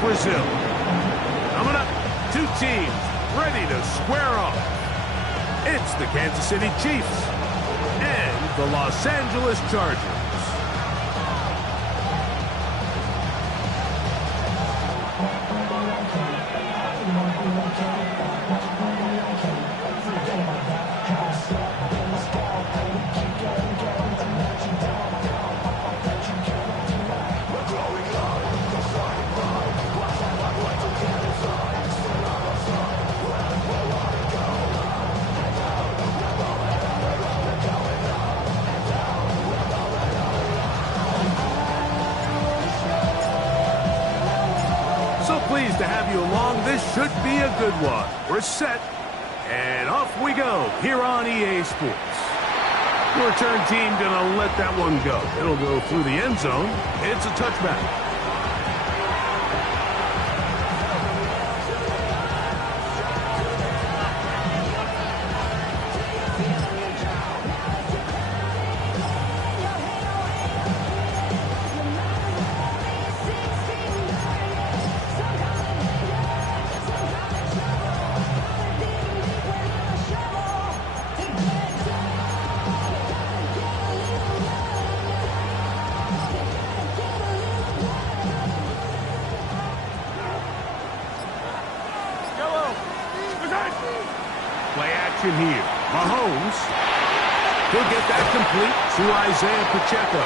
Brazil. Coming up, two teams ready to square off. It's the Kansas City Chiefs and the Los Angeles Chargers. So pleased to have you along. This should be a good one. We're set, and off we go here on EA Sports. The return team gonna let that one go. It'll go through the end zone. It's a touchback. Play action here. Mahomes. He'll get that complete to Isaiah Pacheco.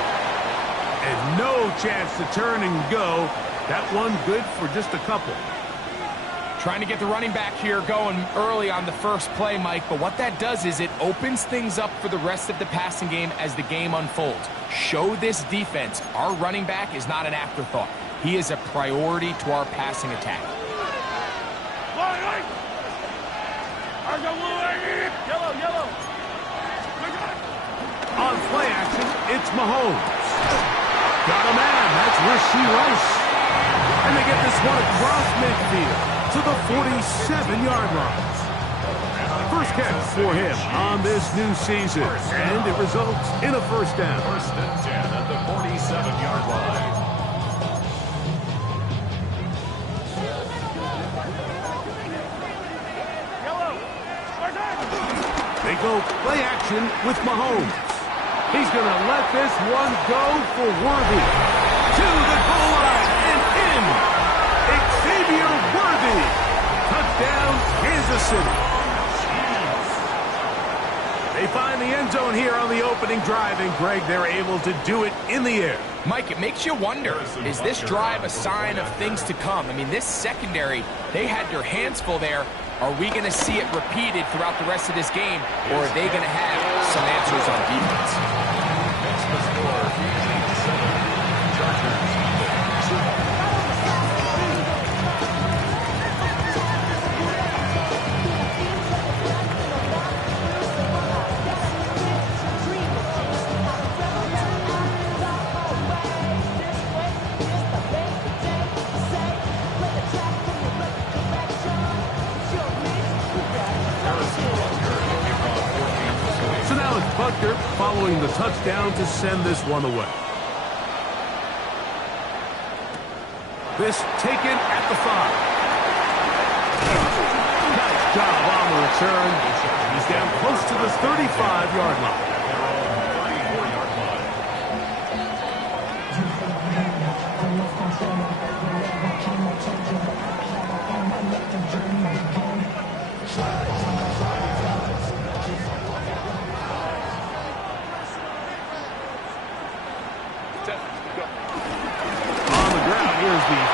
And no chance to turn and go. That one good for just a couple. Trying to get the running back here going early on the first play, Mike. But what that does is it opens things up for the rest of the passing game as the game unfolds. Show this defense our running back is not an afterthought. He is a priority to our passing attack. Yellow. On play action, it's Mahomes. Got a man. That's Rashee Rice. And they get this one across midfield to the 47-yard line. First catch for him on this new season. And it results in a first down. First and 10 at the 47-yard line. They go play action with Mahomes. He's going to let this one go for Worthy. To the goal line and in. Xavier Worthy. Touchdown, Kansas City. They find the end zone here on the opening drive, and Greg, they're able to do it in the air. Mike, it makes you wonder, is this drive a sign of things to come? I mean, this secondary, they had their hands full there. Are we going to see it repeated throughout the rest of this game, or are they going to have some answers on defense? That's the score. 7 Chargers. Butker following the touchdown to send this one away. This taken at the 5. Nice job on the return. He's down close to the 35-yard line.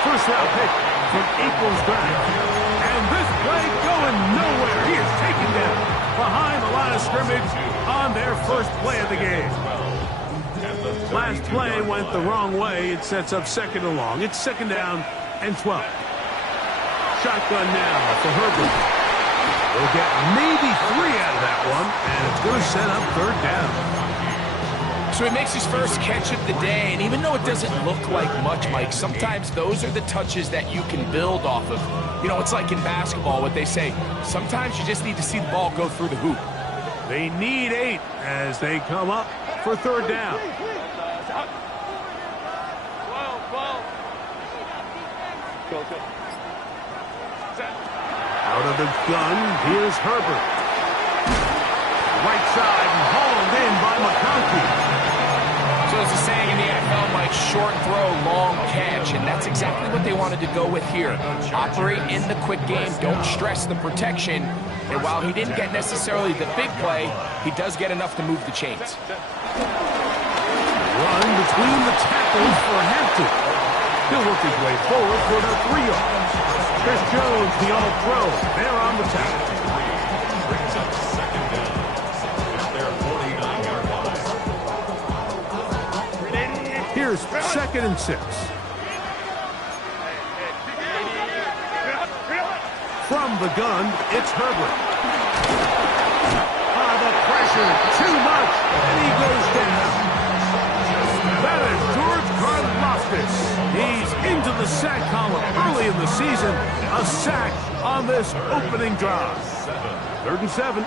First round pick from Eagles draft. And this play going nowhere. He is taken down behind the line of scrimmage on their first play of the game. Last play went the wrong way. It sets up second and long. It's second down and 12. Shotgun now for Herbert. We'll get maybe 3 out of that one, and it's going to set up third down. So he makes his first catch of the day, and even though it doesn't look like much, Mike, sometimes those are the touches that you can build off of. You know, it's like in basketball, what they say, sometimes you just need to see the ball go through the hoop. They need 8 as they come up for third down. Coach, Out of the gun, here's Herbert. Right side and hauled in by McConkey. So there's a saying in the NFL, Mike, short throw, long catch, and that's exactly what they wanted to go with here. Operate in the quick game, don't stress the protection, and while he didn't get necessarily the big play, he does get enough to move the chains. Run between the tackles for Hampton. He'll work his way forward for the 3 yards. Chris Jones, the all-pro, there on the tackle. Brings up second down at their 49-yard line. Here's 2nd and 6. From the gun, it's Herbert. The pressure, too much, and he goes down. That is George Karlaftis. He's into the sack column early in the season. A sack on this opening drive. 3rd and 7.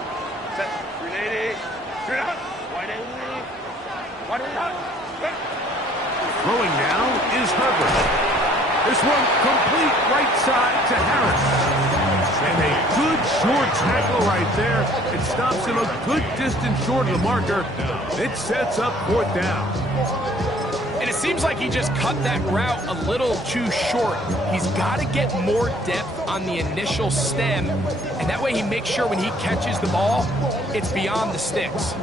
Throwing now is Herbert. This one complete right side to Harris. And a good short tackle right there. It stops him a good distance short of the marker. It sets up 4th down. And it seems like he just cut that route a little too short. He's got to get more depth on the initial stem, and that way he makes sure when he catches the ball, it's beyond the sticks.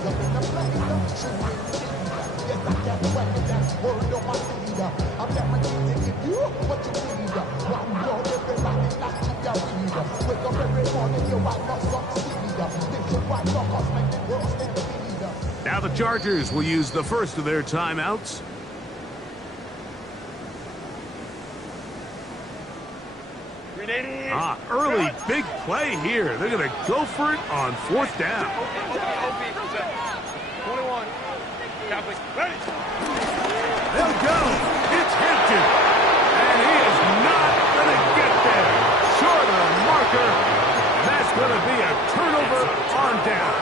Now the Chargers will use the first of their timeouts. Early big play here. They're going to go for it on 4th down. 21. They'll go. It's Hampton. And he is not going to get there. Short of the marker. That's going to be a turnover on down.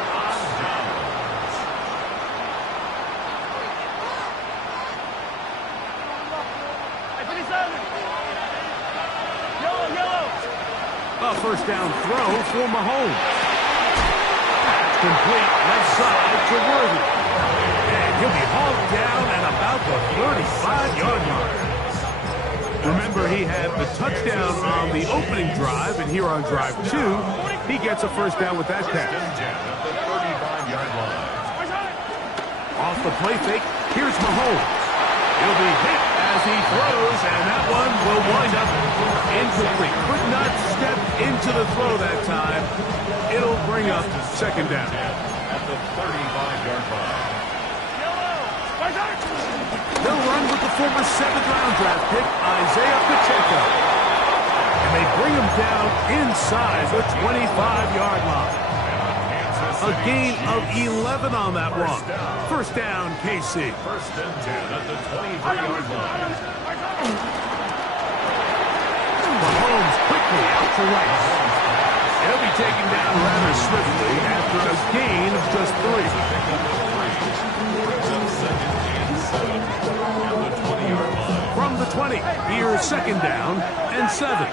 A 1st down throw for Mahomes. That's complete left side to Worthy. And he'll be hauled down at about the 35-yard line. Remember, he had the touchdown on the opening drive, and here on drive 2, he gets a 1st down with that catch. Off the play fake, here's Mahomes. He'll be hit as he throws, and that one will wind up incomplete. Could not step into the throw that time. It'll bring up 2nd down. At the 35-yard line. They'll run with the former 7th-round draft pick, Isaiah Pacheco. And they bring him down inside the 25-yard line. A gain of 11 on that one. 1st down, KC. 1st and 10 at the 23-yard line. Mahomes quickly out to Rice. He'll be taken down rather swiftly after a gain of just 3. From the 20, here's 2nd down and 7.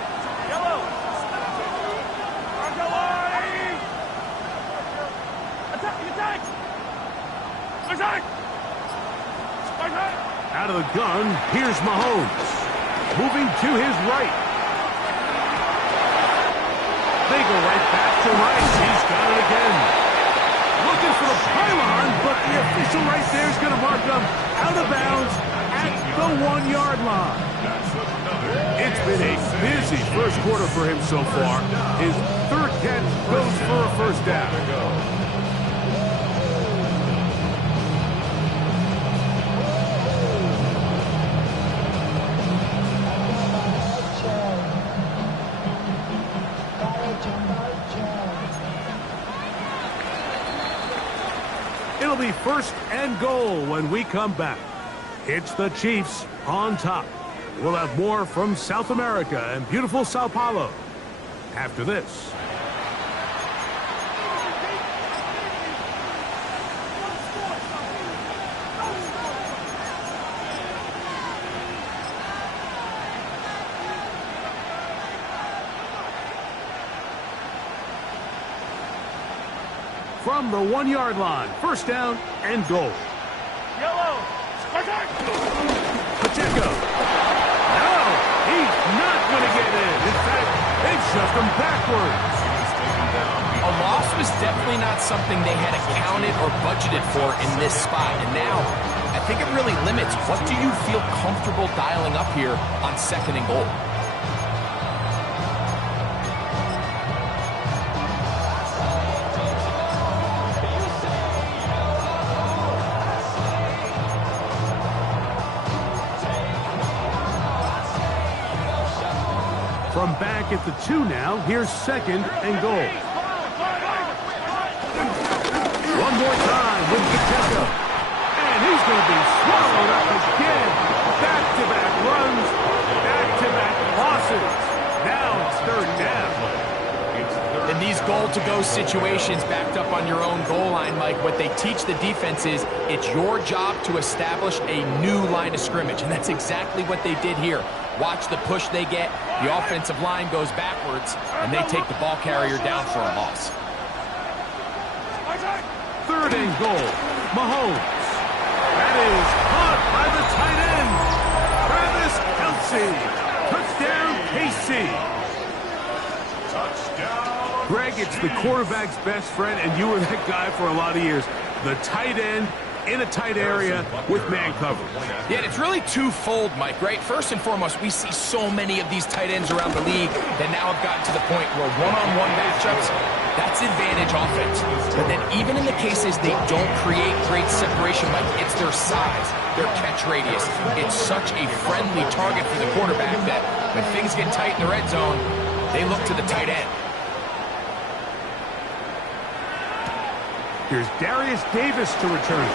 Out of the gun, here's Mahomes. Moving to his right. They go right back to Rice. He's got it again. Looking for the pylon, but the official right there is going to mark him out of bounds at the 1-yard line. It's been a busy first quarter for him so far. His 3rd catch goes for a 1st down. It'll be 1st and goal when we come back. It's the Chiefs on top. We'll have more from South America and beautiful Sao Paulo after this. from the 1-yard line. First down and goal. Yellow. Pacheco. No, he's not going to get in. In fact, they shoved him backwards. A loss was definitely not something they had accounted or budgeted for in this spot. And now, I think it really limits what do you feel comfortable dialing up here on second and goal. From back at the 2 now, here's second and goal. One more time with Pacheco. And he's going to be swallowed up again. Back-to-back runs, back-to-back losses. Now it's third down. In these goal-to-go situations backed up on your own goal line, Mike, what they teach the defense is it's your job to establish a new line of scrimmage, and that's exactly what they did here. Watch the push they get. The offensive line goes backwards, and they take the ball carrier down for a loss. Third and goal. Mahomes. That is caught by the tight end. Travis Kelce. Touchdown. Greg, it's the quarterback's best friend, and you were that guy for a lot of years. The tight end in a tight area with man coverage. Yeah, and it's really twofold, Mike, right? First and foremost, we see so many of these tight ends around the league that now have gotten to the point where one-on-one matchups, that's advantage offense. But then even in the cases they don't create great separation, Mike, it's their size, their catch radius. It's such a friendly target for the quarterback that when things get tight in the red zone, they look to the tight end. Here's Darius Davis to return.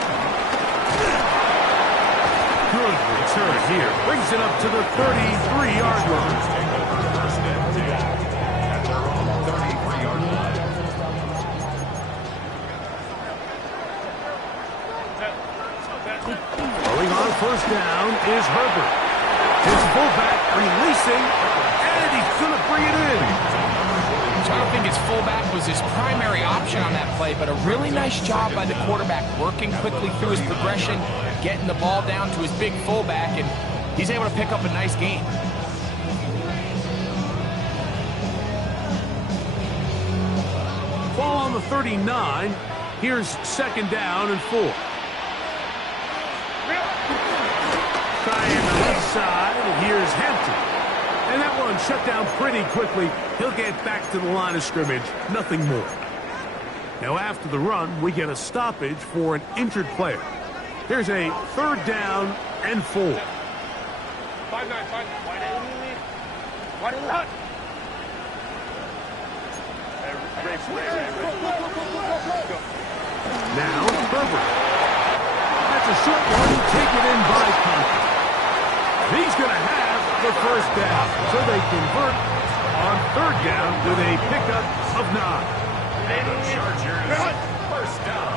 Good return here. Brings it up to the 33-yard line. Going on first down is Herbert. His fullback releasing, and he's going to bring it in. So I don't think his fullback was his primary option on that play, but a really nice job by the quarterback working quickly through his progression, getting the ball down to his big fullback, and he's able to pick up a nice gain. Ball on the 39. Here's second down and 4. Trying the left side. Here's Hampton. And that one shut down pretty quickly. He'll get back to the line of scrimmage. Nothing more. Now after the run, we get a stoppage for an injured player. Here's a third down and 4. Now Herbert. That's a short one. Take it in by Conklin. He's going to have the first down. So they convert on third down with a pickup of 9. The Chargers, first down.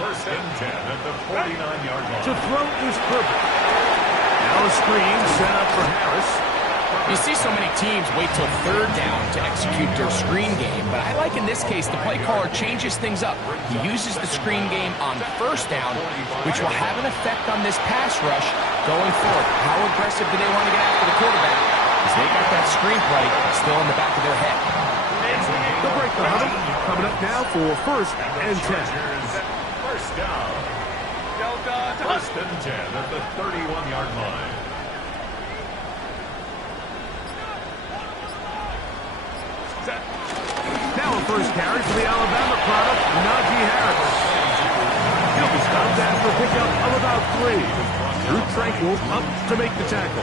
First and 10 at the 49-yard line. To throw is Herbert. Now a screen set up for Harris. You see so many teams wait till third down to execute their screen game, but I like in this case the play caller changes things up. He uses the screen game on first down, which will have an effect on this pass rush going forward. How aggressive do they want to get after the quarterback? Because they got that screen play still in the back of their head. They'll break the huddle. Coming up now for first and 10. First down. First and 10 at the 31-yard line. Now a first carry for the Alabama product, Najee Harris. He'll be stopped after a pickup of about 3. Drew Tranquill up to make the tackle.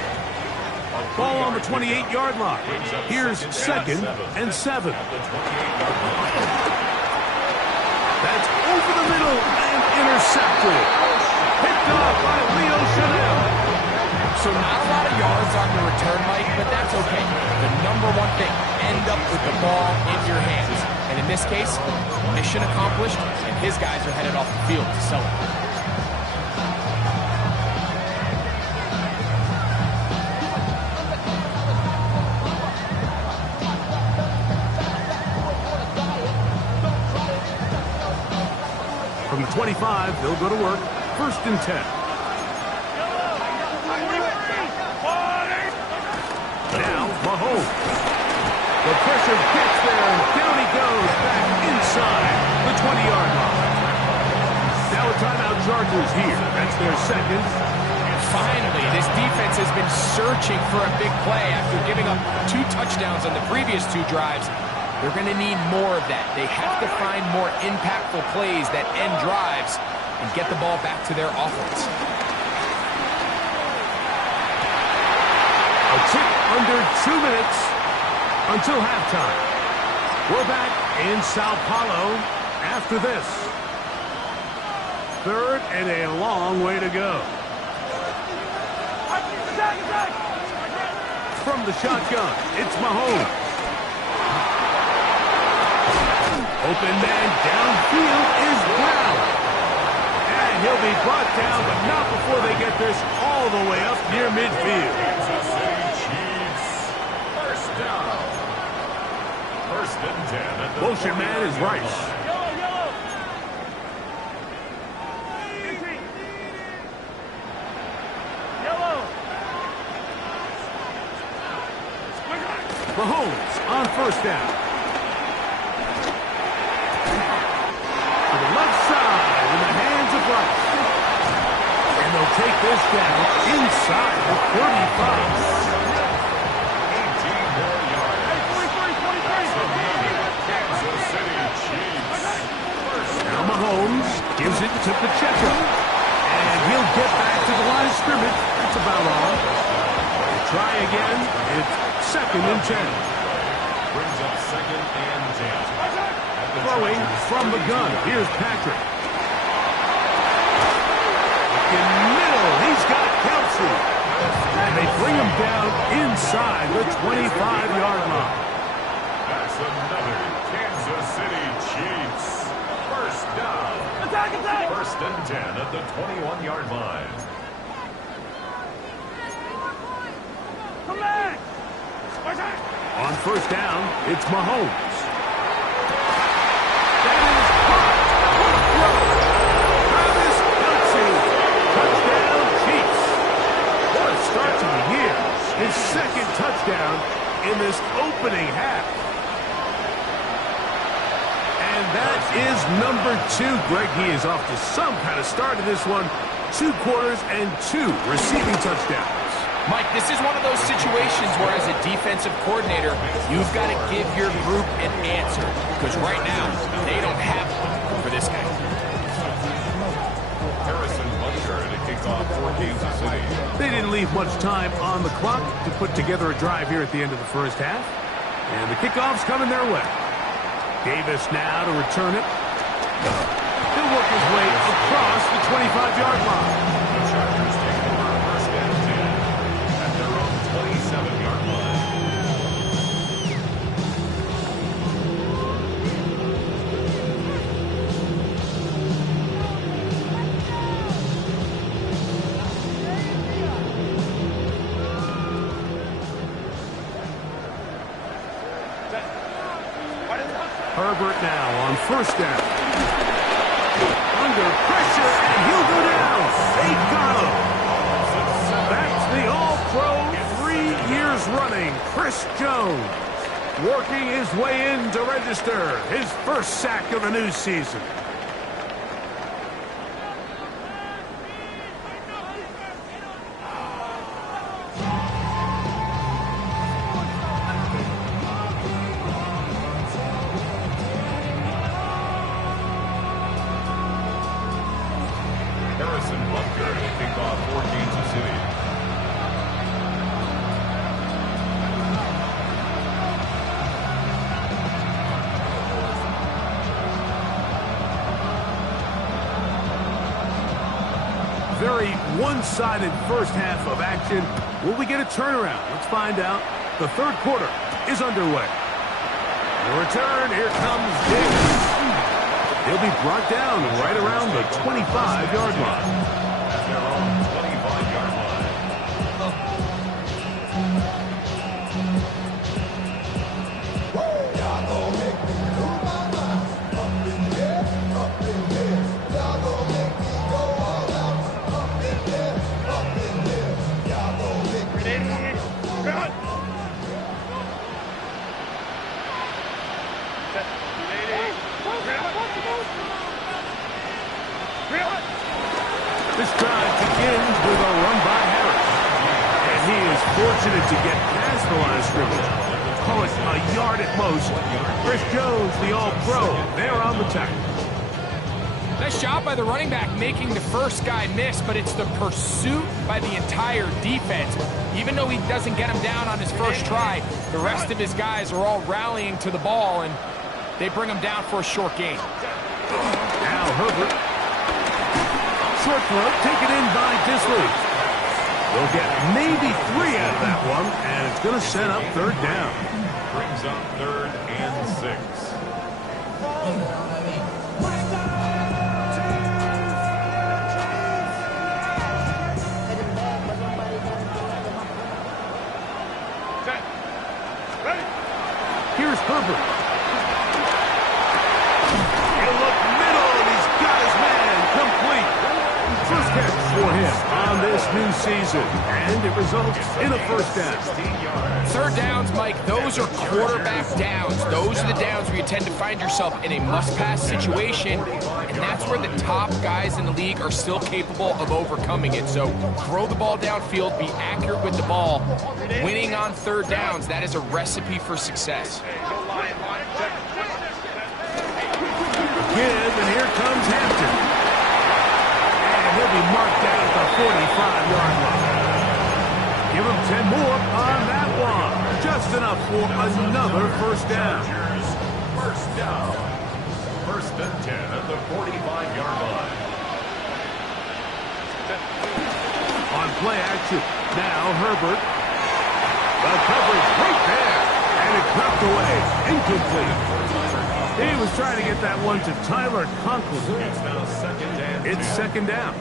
Ball on the 28-yard line. Here's second and 7. That's over the middle and intercepted. Picked off by Leo Chanel. So not a lot of yards on the return, Mike, but that's okay. The number one thing, end up with the ball in your hands. And in this case, mission accomplished, and his guys are headed off the field to celebrate. 25. They'll go to work. 1st and 10. Now, Mahomes. The pressure gets there, and down he goes back inside the 20-yard line. Now a timeout Chargers here. That's their 2nd. Finally, this defense has been searching for a big play after giving up 2 touchdowns on the previous 2 drives. They're going to need more of that. They have to find more impactful plays that end drives and get the ball back to their offense. A tick under 2 minutes until halftime. We're back in Sao Paulo after this. 3rd and a long way to go. From the shotgun, it's Mahomes. Open man downfield is Brown. And he'll be brought down, but not before they get this all the way up near midfield. Kansas City Chiefs. 1st down. 1st and 10 at the Motion man is Rice. Mahomes on 1st down. To the left side in the hands of Rice. And they'll take this down inside the 35. 18 more yards. Kansas City Chiefs. Now Mahomes gives it to Pacheco. And he'll get back to the line of scrimmage. That's about all. Try again. It's 2nd and 10. Brings up 2nd and 10. Throwing from the gun. Here's Patrick. In middle, he's got Kelsey. And they bring him down inside the 25-yard line. That's another Kansas City Chiefs. 1st down. 1st and 10 at the 21-yard line. On 1st down, it's Mahomes. That is caught. What a throw. Travis Kelce. Touchdown, Chiefs. What a start to the year. His 2nd touchdown in this opening half. And that is number 2. Greg, he is off to some kind of start in this one. 2 quarters and 2 receiving touchdowns. Mike, this is one of those situations where as a defensive coordinator, you've got to give your group an answer. Because right now, they don't have one for this guy. Harrison Butker to kick off for Kansas City. They didn't leave much time on the clock to put together a drive here at the end of the 1st half. And the kickoff's coming their way. Davis now to return it. He'll work his way across the 25-yard line. The Chargers take over 1st and 10 at their own 27-yard line. Herbert now on 1st down. Under pressure, and he'll go down. They got him. That's the All-Pro 3 years running, Chris Jones, working his way in to register his 1st sack of the new season. Harrison Butker to kick off for Kansas City. Very one-sided 1st half of action. Will we get a turnaround? Let's find out. The 3rd quarter is underway. The return, here comes Davis. He'll be brought down right around the 25-yard line. At their own 25-yard line. This drive begins with a run by Harris. And he is fortunate to get past the line of scrimmage. Call it a yard at most. Chris Jones, the All-Pro, there on the tackle. Nice job by the running back making the first guy miss, but it's the pursuit by the entire defense. Even though he doesn't get him down on his first try, the rest of his guys are all rallying to the ball, and they bring him down for a short gain. Now Herbert. Short throw, taken in by Disley. They'll get maybe 3 out of that one, and it's going to set up third down. Brings up 3rd and 6. Here's Herbert. He'll look middle, and he's got his man complete. First catch for him on this new season, and it results in a first down. Third downs, Mike, those are quarterback downs. Those are the downs where you tend to find yourself in a must-pass situation, and that's where the top guys in the league are still capable of overcoming it. So throw the ball downfield, be accurate with the ball. Winning on third downs, that is a recipe for success. Give, and here comes Hampton. And he'll be marked down at the 45-yard line. Give him 10 more on that one. Just enough for another first down. First down. 1st and 10 at the 45-yard line. On play action, now Herbert. The coverage right there, and it knocked away, incomplete. He was trying to get that one to Tyler Conklin. It's now 2nd and 10. It's 2nd down.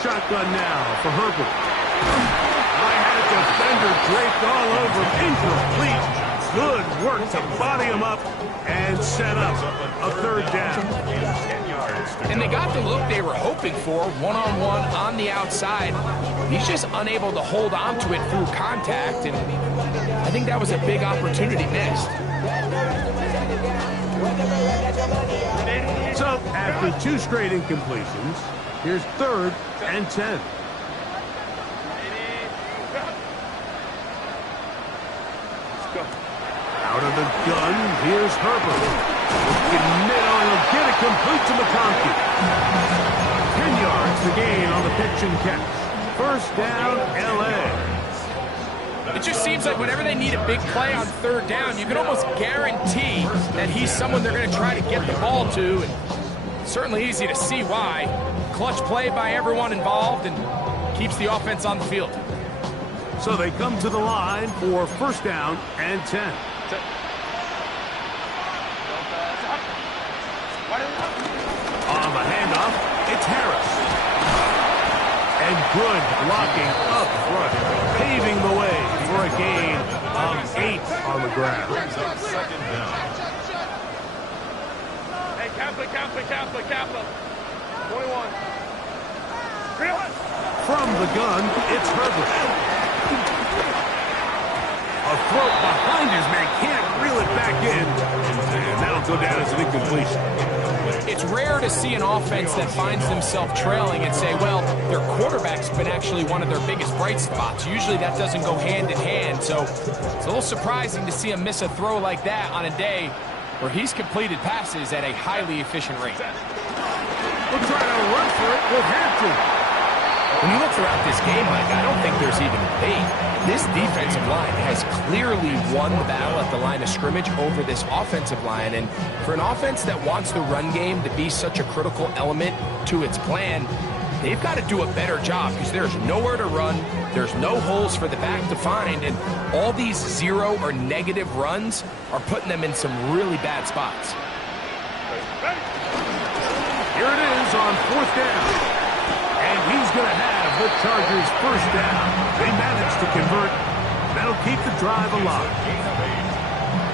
Shotgun now for Herbert. I had a defender draped all over him, incomplete. Good work to body him up and set up a third down. And they got the look they were hoping for, one-on-one on the outside. He's just unable to hold on to it through contact, and I think that was a big opportunity missed. So, after 2 straight incompletions, here's 3rd and 10. Out of the gun, here's Herbert. Looking middle, and he'll get it complete to McConkey. 10 yards the gain on the pitch and catch. First down, L.A. It just seems like whenever they need a big play on third down, you can almost guarantee that he's someone they're going to try to get the ball to. And it's certainly easy to see why. Clutch play by everyone involved and keeps the offense on the field. So they come to the line for first down and 10. On the handoff, it's Harris. And good blocking up front, paving the way for a gain of 8 on the ground. Brings up 2nd down. Hey, Kaplan. 21. From the gun, it's Herbert. A throw behind his man, can't reel it back in. And that'll go down as an incompletion. It's rare to see an offense that finds themselves trailing and say, well, their quarterback's been actually one of their biggest bright spots. Usually that doesn't go hand in hand, so it's a little surprising to see him miss a throw like that on a day where he's completed passes at a highly efficient rate. We'll try to run for it with Hampton. When you look throughout this game, Mike, I don't think there's even a debate. This defensive line has clearly won the battle at the line of scrimmage over this offensive line. And for an offense that wants the run game to be such a critical element to its plan, they've got to do a better job because there's nowhere to run, there's no holes for the back to find, and all these 0 or negative runs are putting them in some really bad spots. Here it is on 4th down. And he's going to have the Chargers first down. They managed to convert. That'll keep the drive alive.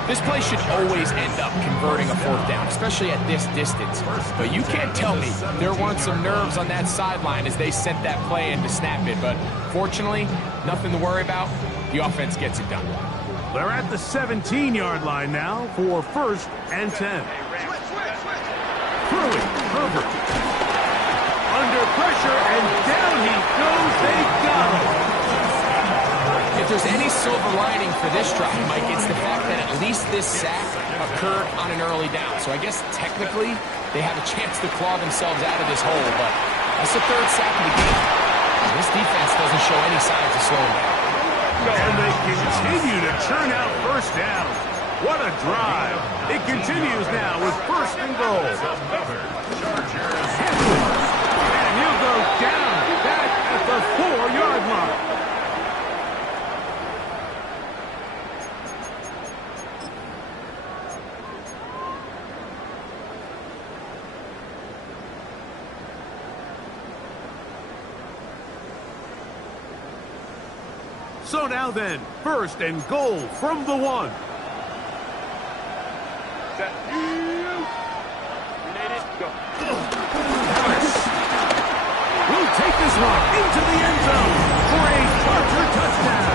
This play should always end up converting a 4th down, especially at this distance. But you can't tell me there weren't some nerves on that sideline as they sent that play in to snap it. But fortunately, nothing to worry about. The offense gets it done. They're at the 17-yard line now for 1st and 10. Throwing, Herbert. Under pressure, and down he goes. They got him. If there's any silver lining for this drive, Mike, it's the fact that at least this sack occurred on an early down. So I guess technically they have a chance to claw themselves out of this hole, but that's the 3rd sack of the game. And this defense doesn't show any signs of slowing down. And they continue to churn out 1st downs. What a drive. It continues now with 1st and goal. And he'll go down back at the 4-yard line. So now then, 1st and goal from the 1. Set. Grenade it. Go. Harris will take this one into the end zone for a Charger touchdown.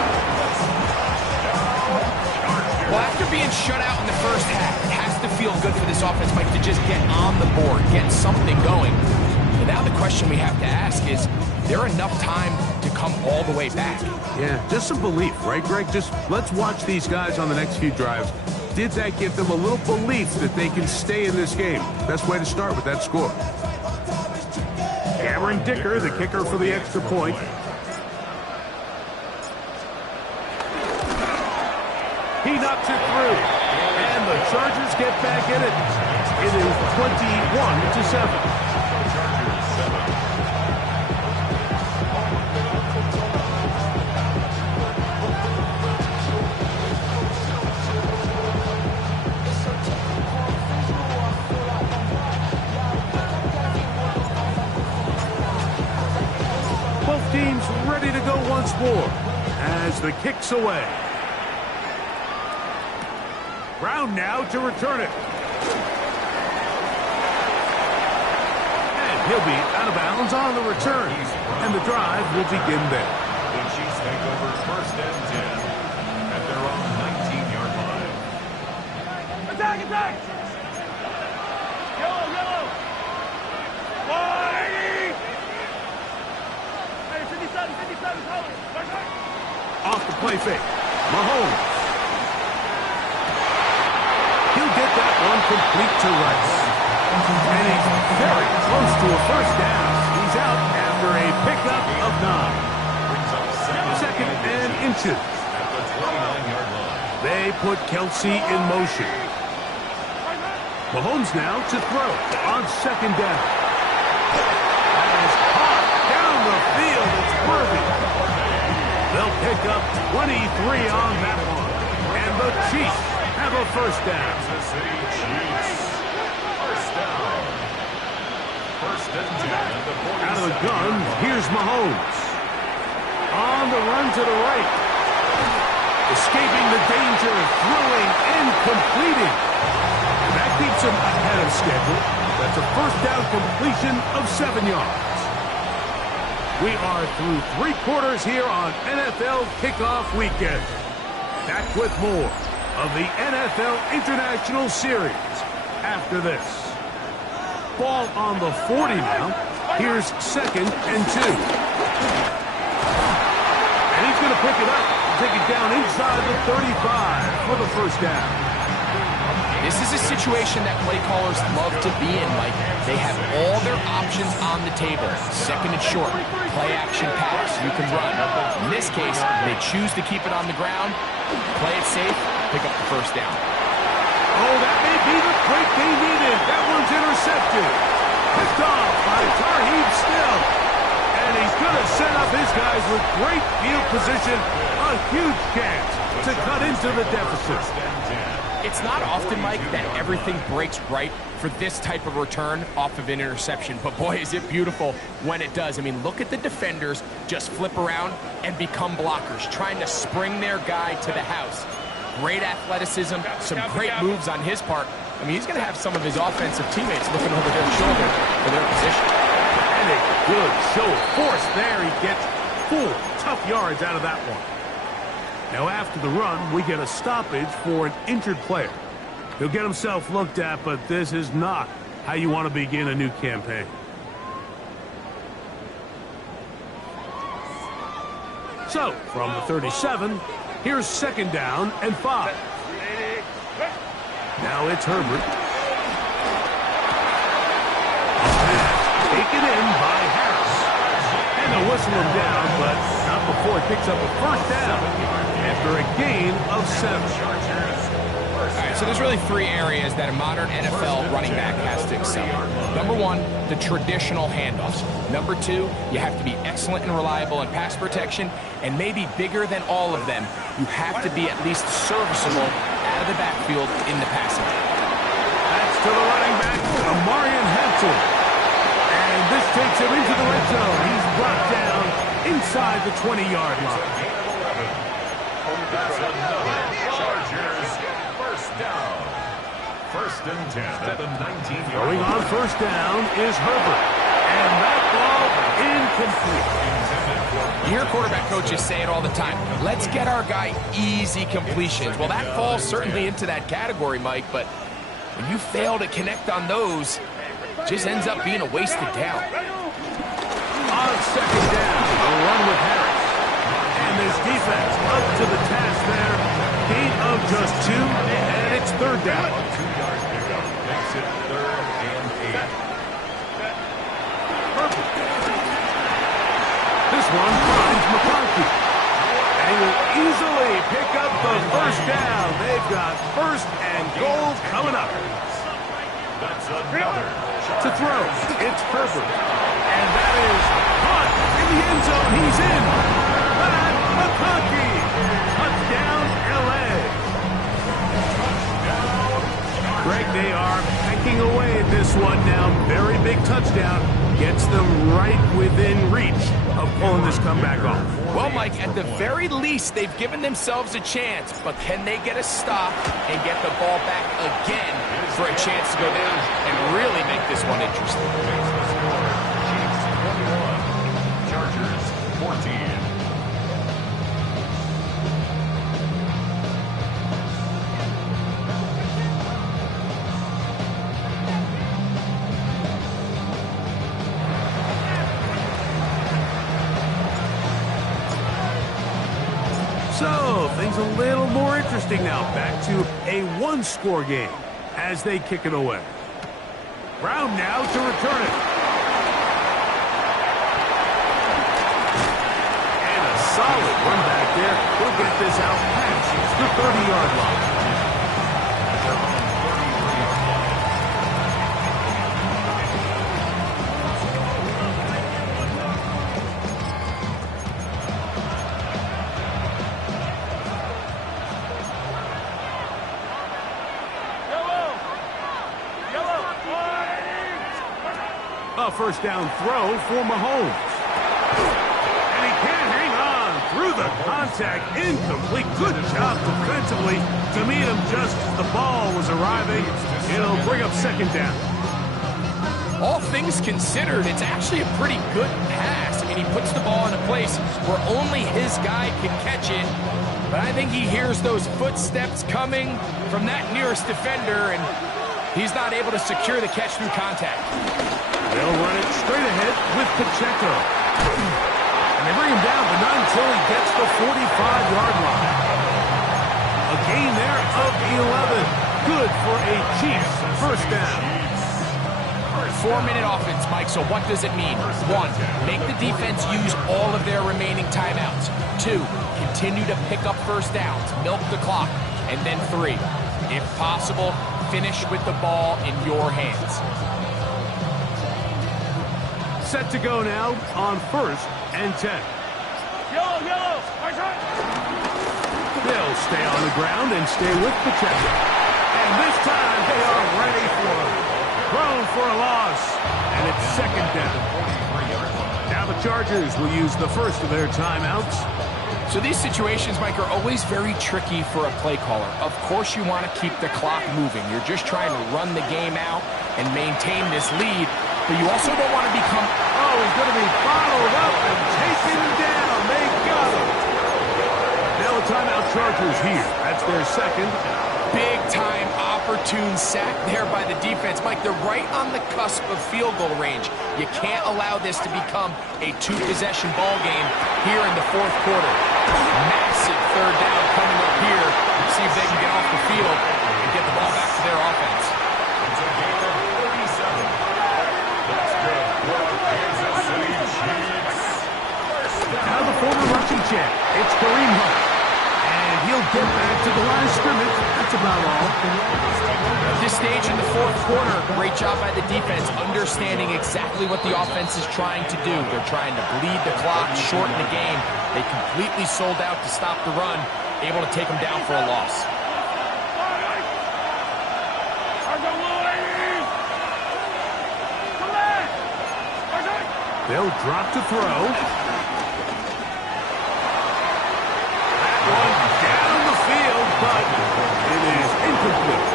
Well, after being shut out in the 1st half, it has to feel good for this offense, Mike, to just get on the board, get something going. But now the question we have to ask is there enough time to come all the way back? Yeah, just some belief, right, Greg? Just let's watch these guys on the next few drives. Did that give them a little belief that they can stay in this game? Best way to start with that score. Cameron Dicker, the kicker for the extra point. He knocks it through. And the Chargers get back in it. It is 21-7. Teams ready to go once more as the kick's away. Brown now to return it. And he'll be out of bounds on the return. And the drive will begin there. The Chiefs take over 1st and 10 at their own 19-yard line. Attack, attack! Yellow, yellow! Whitey! Hey, 57, hold it. Off the play fake. Mahomes. He'll get that one complete to Rice. And he's very close to a 1st down. He's out after a pickup of 9. 2nd and inches. At the 29-yard line. They put Kelsey in motion. Mahomes now to throw on 2nd down. That is caught down the field. It's worthy. They'll pick up 23 on that one. And the Chiefs have a 1st down. Kansas City Chiefs. 1st down. 1st and 10 at the 47. Out of the gun, here's Mahomes. On the run to the right. Escaping the danger, throwing and completing. And that keeps him ahead of schedule. That's a 1st down completion of 7 yards. We are through 3 quarters here on NFL Kickoff Weekend. Back with more of the NFL International Series after this. Ball on the 40 now. Here's 2nd and 2. And he's going to pick it up. Take it down inside the 35 for the 1st down. This is a situation that play callers love to be in, Mike. They have all their options on the table. 2nd and short, play action pass, you can run. In this case, they choose to keep it on the ground, play it safe, pick up the 1st down. Oh, that may be the break they needed. That one's intercepted. Picked off by Tarheeb Still. And he's going to set up his guys with great field position. A huge chance to cut into the deficit. It's not often, Mike, that everything breaks right for this type of return off of an interception. But boy, is it beautiful when it does. I mean, look at the defenders just flip around and become blockers, trying to spring their guy to the house. Great athleticism, some great moves on his part. I mean, he's going to have some of his offensive teammates looking over their shoulder for their position. And a good show of force there. He gets 4 tough yards out of that one. Now after the run, we get a stoppage for an injured player. He'll get himself looked at, but this is not how you want to begin a new campaign. So, from the 37, here's second down and 5. Now it's Herbert. Taken in by Harris. And they'll whistle him down, but not before he picks up a first down after a gain of 7. All right, so there's really 3 areas that a modern NFL running back has to excel in. Number 1, the traditional handoffs. Number 2, you have to be excellent and reliable in pass protection, and maybe bigger than all of them, you have to be at least serviceable out of the backfield in the passing game. That's to the running back, Amarian Hampton. And this takes him into the red zone. He's brought down inside the 20-yard line. That's another Chargers first down. First and 10 at the 19-yard Going on first down is Herbert. And that ball incomplete. You hear quarterback coaches say it all the time. Let's get our guy easy completions. Well, that falls certainly into that category, Mike, but when you fail to connect on those, it just ends up being a wasted down. On second down, a run with Harris. And this defense up to the task there. Gain of just 2, and it's third down. 2-yard pickup makes it 3rd and 8. Perfect. This one finds McConkey. And he will easily pick up the first down. They've got first and goal coming up. That's another To throw, it's Herbert. And that is caught in the end zone. He's in. Matt McConkey. Touchdown, L.A. Greg, they are pecking away at this one now. Very big touchdown. Gets them right within reach of pulling this comeback off. Well, Mike, at the very least, they've given themselves a chance, but can they get a stop and get the ball back again for a chance to go down and really make this one interesting? Chiefs 21, Chargers 14. So, things a little more interesting now. Back to a one-score game as they kick it away. Brown now to return it. And a solid run back there. He'll get this out past the 30-yard line. A first down throw for Mahomes. And he can't hang on through the contact. Incomplete. Good job defensively to meet him just as the ball was arriving. It'll bring up second down. All things considered, it's actually a pretty good pass. I mean, he puts the ball in a place where only his guy can catch it. But I think he hears those footsteps coming from that nearest defender, and he's not able to secure the catch through contact. They'll run it straight ahead with Pacheco. And they bring him down, but not until he gets the 45-yard line. A gain there of 11. Good for a Chiefs first down. 4-minute offense, Mike, so what does it mean? 1, make the defense use all of their remaining timeouts. 2, continue to pick up first downs, milk the clock. And then 3, if possible, finish with the ball in your hands. Set to go now on first and 10. Yellow, yellow. Right side. They'll stay on the ground and stay with Pacheco. And this time they are ready for him. Thrown for a loss. And it's second down. Now the Chargers will use the first of their timeouts. So these situations, Mike, are always very tricky for a play caller. Of course you want to keep the clock moving. You're just trying to run the game out and maintain this lead. But you also don't want to become... Oh, he's going to be bottled up and taken down. They got him. Now a timeout Chargers here. That's their second. Big-time opportune sack there by the defense. Mike, they're right on the cusp of field goal range. You can't allow this to become a two-possession ball game here in the fourth quarter. Massive third down coming up here. See if they can get off the field and get the ball back to their offense. It's a gain of 37. That's good for the Kansas City Chiefs. Now the former rushing champ. It's Kareem Hunt. And he'll get back to the line of scrimmage. That's about all. At this stage in the fourth quarter, great job by the defense, understanding exactly what the offense is trying to do. They're trying to bleed the clock, shorten the game. They completely sold out to stop the run, able to take them down for a loss. They'll drop to throw. That one down the field, but it is incomplete.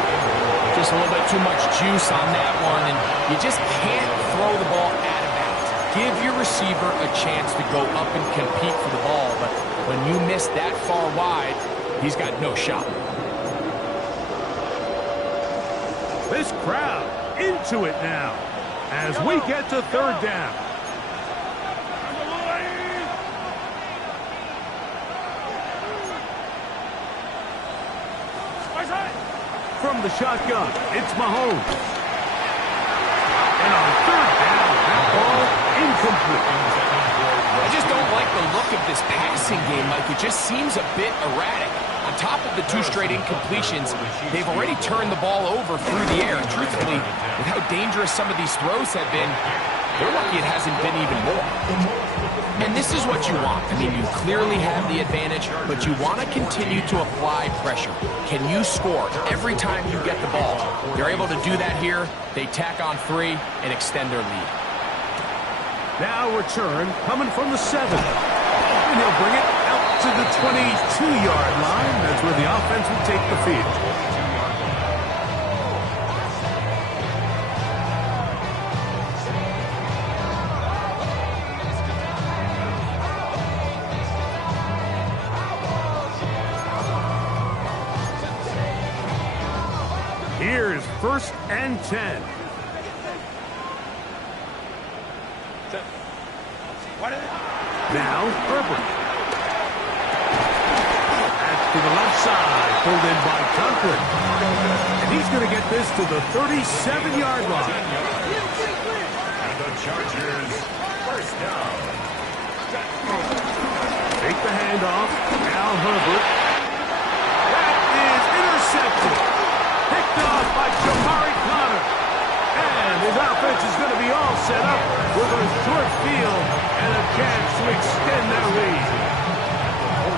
Just a little bit too much juice on that one, and you just can't throw the ball out of bounds. Give your receiver a chance to go up and compete for the ball, but when you miss that far wide, he's got no shot. This crowd into it now as we get to third down. From the shotgun, it's Mahomes. And on third down, that ball incomplete. I just don't like the look of this passing game, Mike. It just seems a bit erratic. On top of the two straight incompletions, they've already turned the ball over through the air. And truthfully, with how dangerous some of these throws have been, they're lucky it hasn't been even more. And this is what you want. I mean, you clearly have the advantage, but you want to continue to apply pressure. Can you score every time you get the ball? They're able to do that here. They tack on 3 and extend their lead. Now return coming from the 7. And he'll bring it out to the 22-yard line. That's where the offense will take the field. Here's 1st and 10. Now Herbert. That's to the left side, pulled in by Conklin. And he's going to get this to the 37-yard line. And the Chargers, first down. Take the handoff. Now Herbert. That is intercepted. Picked off by Jamari Connor. And his offense is going to be all set up with a short field and a chance to extend their lead.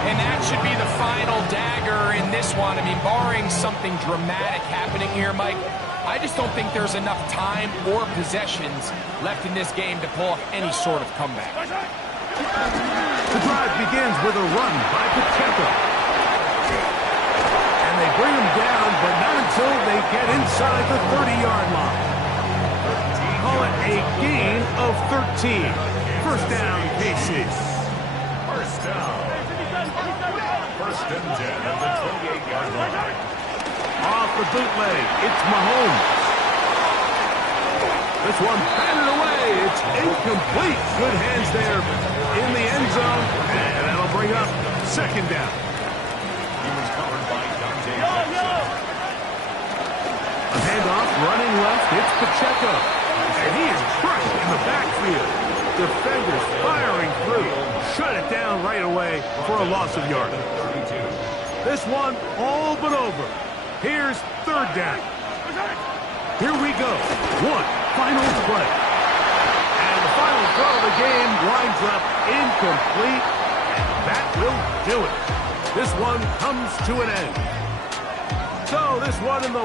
And that should be the final dagger in this one. I mean, barring something dramatic happening here, Mike, I just don't think there's enough time or possessions left in this game to pull off any sort of comeback. The drive begins with a run by Pacheco. And they bring him down, but not until they get inside the 30-yard line. Call it a gain of 13. First down, KC. First down. 1st and 10 at the 28-yard line. Off the bootleg, it's Mahomes. This one batted away. It's incomplete. Good hands there in the end zone. And that'll bring up 2nd down. He was covered by Dante Jackson. A handoff, running left, it's Pacheco. And he is crushed in the backfield. Defenders firing through. Shut it down right away for a loss of yardage. This one all but over. Here's 3rd down. Here we go. One final play. And the final throw of the game winds up incomplete. And that will do it. This one comes to an end. So this one in the